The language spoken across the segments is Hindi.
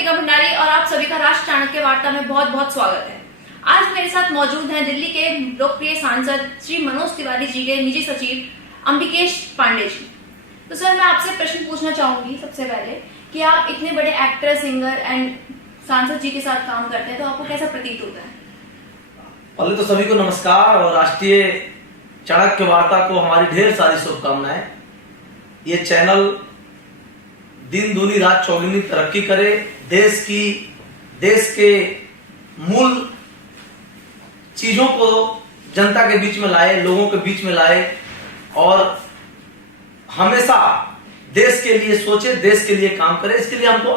प्रतिका भंडारी और आप सभी का राष्ट्र चाणक्य वार्ता में बहुत बहुत स्वागत है। आज मेरे साथ मौजूद हैं दिल्ली के लोकप्रिय सांसद श्री मनोज तिवारी जी के निजी सचिव अंबिकेश पांडे जी। तो सर, मैं आपसे प्रश्न पूछना चाहूंगी सबसे पहले कि आप इतने बड़े एक्टर, सिंगर एंड सांसद जी के साथ काम करते हैं, तो आपको कैसा प्रतीत होता है? पहले तो सभी को नमस्कार और राष्ट्रीय चाणक्य वार्ता को हमारी ढेर सारी शुभकामनाएं। ये चैनल दिन दूनी रात चौगुनी तरक्की करे, देश के मूल चीजों को जनता के बीच में लाए, लोगों के बीच में लाए और हमेशा देश के लिए सोचे, देश के लिए काम करे। इसके लिए हमको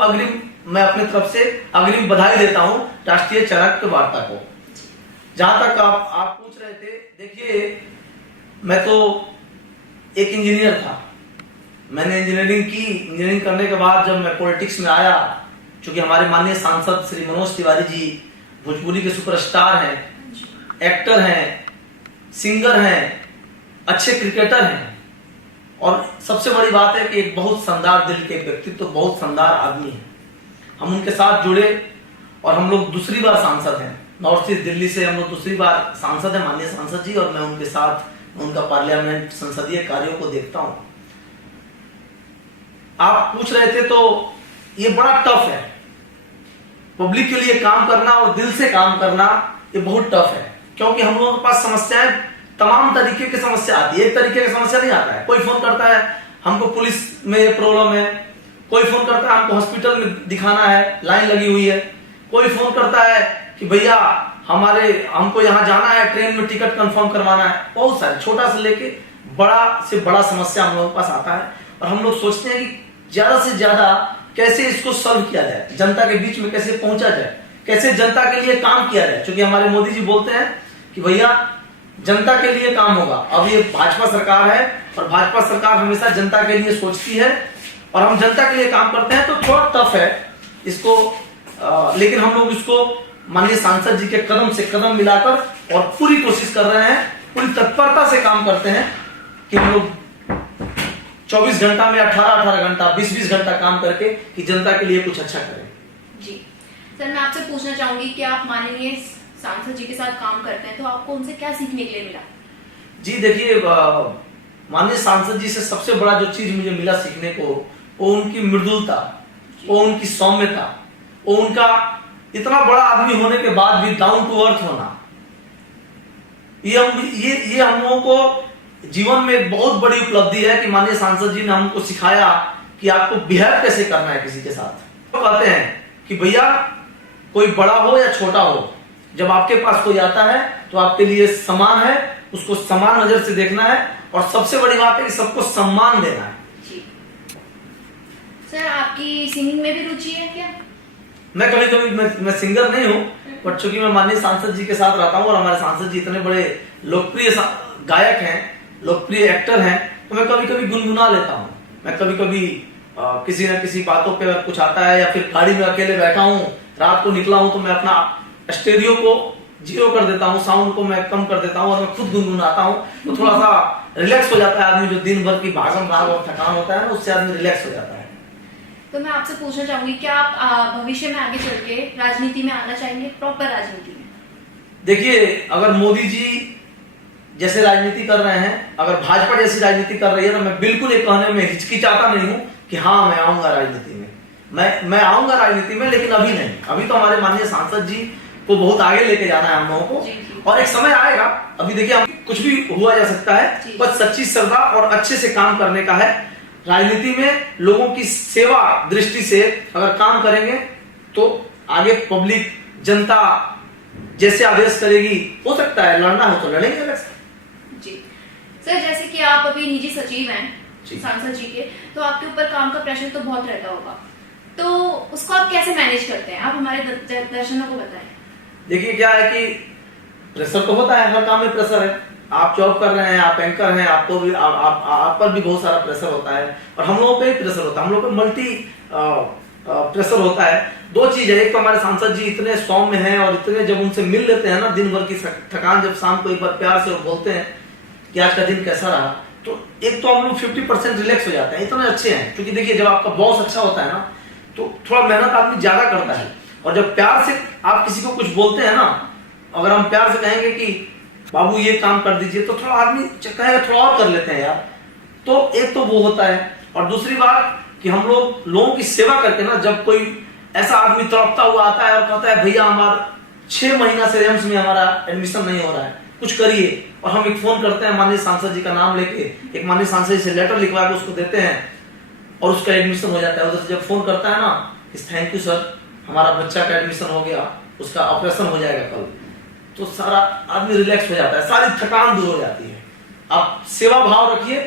मैं अपने तरफ से अग्रिम बधाई देता हूं राष्ट्रीय चाणक्य वार्ता को। जहां तक आप पूछ रहे थे, देखिए मैं तो एक इंजीनियर था, मैंने इंजीनियरिंग करने के बाद जब मैं पॉलिटिक्स में आया, चूंकि हमारे माननीय सांसद श्री मनोज तिवारी जी भोजपुरी के सुपरस्टार हैं, एक्टर हैं, सिंगर हैं, अच्छे क्रिकेटर हैं और सबसे बड़ी बात है कि एक बहुत शानदार दिल के व्यक्तित्व, बहुत शानदार आदमी है। हम उनके साथ जुड़े और हम लोग दूसरी बार सांसद हैं। नॉर्थ ईस्ट दिल्ली से हम लोग दूसरी बार सांसद हैं, माननीय सांसद जी, और मैं उनके साथ उनका पार्लियामेंट संसदीय कार्यों को देखता हूं। आप पूछ रहे थे तो ये बड़ा टफ है, पब्लिक के लिए काम करना और दिल से काम करना ये बहुत टफ है, क्योंकि हम लोगों के पास समस्याएं, तमाम तरीके की समस्या आती है। एक तरीके की समस्या नहीं आता है। कोई फोन करता है हमको पुलिस में ये प्रॉब्लम है, कोई फोन करता है हमको हॉस्पिटल में दिखाना है, लाइन लगी हुई है, कोई फोन करता है कि भैया हमको यहाँ जाना है, ट्रेन में टिकट कंफर्म करवाना है। बहुत सारे, छोटा से लेके बड़ा से बड़ा समस्या हम लोगों के पास आता है और हम लोग सोचते हैं कि ज्यादा से ज्यादा कैसे इसको सॉल्व किया जाए, जनता के बीच में कैसे पहुंचा जाए, कैसे जनता के लिए काम किया जाए। क्योंकि हमारे मोदी जी बोलते हैं कि भैया जनता के लिए काम होगा। अब ये भाजपा सरकार है और भाजपा सरकार हमेशा जनता के लिए सोचती है और हम जनता के लिए काम करते हैं, तो थोड़ा टफ है इसको, लेकिन हम लोग इसको माननीय सांसद जी के कदम से कदम मिलाकर और पूरी कोशिश कर रहे हैं, पूरी तत्परता से काम करते हैं कि हम लोग 24 घंटा में 18 घंटा, 20 घंटा काम करके कि जनता के लिए कुछ अच्छा करें। जी सर, मैं आपसे पूछना चाहूंगी कि आप माननीय सांसद जी के साथ काम करते हैं, तो आपको उनसे क्या सीखने के लिए मिला? जी देखिए, माननीय सांसद जी से सबसे बड़ा जो चीज मुझे मिला सीखने को, वो उनकी मृदुलता, वो उनकी सौम्यता, वो उनका इतना बड़ा आदमी होने के बाद भी डाउन टू अर्थ होना। ये हम लोगों को जीवन में एक बहुत बड़ी उपलब्धि है कि माननीय सांसद जी ने हमको सिखाया कि आपको बिहेव कैसे करना है किसी के साथ। तो कहते हैं कि भैया कोई बड़ा हो या छोटा हो, जब आपके पास कोई आता है तो आपके लिए समान है, उसको समान नजर से देखना है और सबसे बड़ी बात है कि सबको सम्मान देना है। जी सर, आपकी सिंगिंग में भी रुचि है क्या? मैं कभी मैं सिंगर नहीं हूँ, बट चूंकि मैं माननीय सांसद जी के साथ रहता हूँ और हमारे सांसद जी इतने बड़े लोकप्रिय गायक हैं, लोकप्रिय एक्टर हैं, तो मैं कभी कभी गुनगुना लेता हूँ। मैं कभी कभी किसी न किसी बातों पे अगर कुछ आता है या फिर गाड़ी में अकेले बैठा हूँ, रात को निकला हूँ, तो मैं अपना स्टेरियो को 0 कर देता हूँ, साउंड को मैं कम कर देता हूँ और मैं खुद गुनगुनाता हूँ, तो थोड़ा सा रिलैक्स हो जाता है आदमी। जो दिन भर की भागम भाग और थकान होता है ना, उससे आदमी रिलैक्स हो जाता है। तो मैं आपसे पूछना चाहूंगी, क्या आप भविष्य में आगे चल के राजनीति में आना चाहेंगे, प्रॉपर राजनीति में? देखिए, अगर मोदी जी जैसे राजनीति कर रहे हैं, अगर भाजपा जैसी राजनीति कर रही है, तो मैं बिल्कुल ये कहने में हिचकिचाता नहीं हूं कि हाँ मैं आऊंगा राजनीति में। मैं आऊंगा राजनीति में, लेकिन अभी नहीं। अभी तो हमारे माननीय सांसद जी को बहुत आगे लेके जाना है हम लोगों को, और एक समय आएगा, अभी देखिए हम कुछ भी हुआ जा सकता है, बस सच्ची श्रद्धा और अच्छे से काम करने का है। राजनीति में लोगों की सेवा दृष्टि से अगर काम करेंगे तो आगे पब्लिक, जनता जैसे आदेश करेगी, हो सकता है लड़ना हो तो लड़ेंगे इलेक्शन। जी सर, जैसे कि आप अभी निजी सचिव हैं सांसद जी के, तो आपके ऊपर काम का प्रेशर तो बहुत रहता होगा, तो उसको आप कैसे मैनेज करते हैं? आप हमारे दर्शकों को बताएं। देखिए, क्या है कि प्रेशर तो होता है, हर काम में प्रेशर है। आप जॉब कर रहे हैं, आप एंकर हैं, आपको भी आप पर भी बहुत सारा प्रेशर होता है और हम लोगों पे भी प्रेशर होता है। हम लोग पे मल्टी प्रेशर होता है। दो चीज है, एक तो हमारे सांसद जी इतने सौम्य हैं और इतने, जब उनसे मिल लेते हैं ना, दिन भर की थकान, जब शाम को एक बार प्यार से बोलते हैं कि आज का दिन कैसा रहा, तो एक तो हम लोग 50% रिलैक्स हो जाते हैं, इतने अच्छे हैं। क्योंकि देखिए, जब आपका बॉस अच्छा होता है ना, तो थोड़ा मेहनत आदमी ज्यादा करता है। और जब प्यार से आप किसी को कुछ बोलते हैं ना, अगर हम प्यार से कहेंगे कि बाबू ये काम कर दीजिए, तो थोड़ा आदमी कहेगा थोड़ा और कर लेते हैं यार। तो एक तो वो होता है। और दूसरी बात कि हम लोगों की सेवा करके ना, जब कोई ऐसा आदमी तड़पता हुआ आता है और कहता है भैया हमारा 6 महीना से एम्स में हमारा एडमिशन नहीं हो रहा है, कुछ करिए, और हम एक फोन करते हैं माननीय सांसद जी का नाम लेके, एक माननीय सांसद जी से लेटर लिखवा के उसको देते हैं और उसका एडमिशन हो जाता है। उधर से जब फोन करता है ना, थैंक यू सर, हमारा बच्चा का एडमिशन हो गया, उसका ऑपरेशन हो जाएगा कल, तो सारा आदमी रिलैक्स हो जाता है, सारी थकान दूर हो जाती है। आप सेवा भाव रखिए,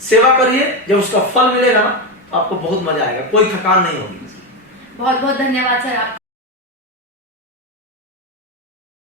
सेवा करिए, जब उसका फल मिलेगा ना तो आपको बहुत मजा आएगा, कोई थकान नहीं होगी। बहुत बहुत धन्यवाद सर आप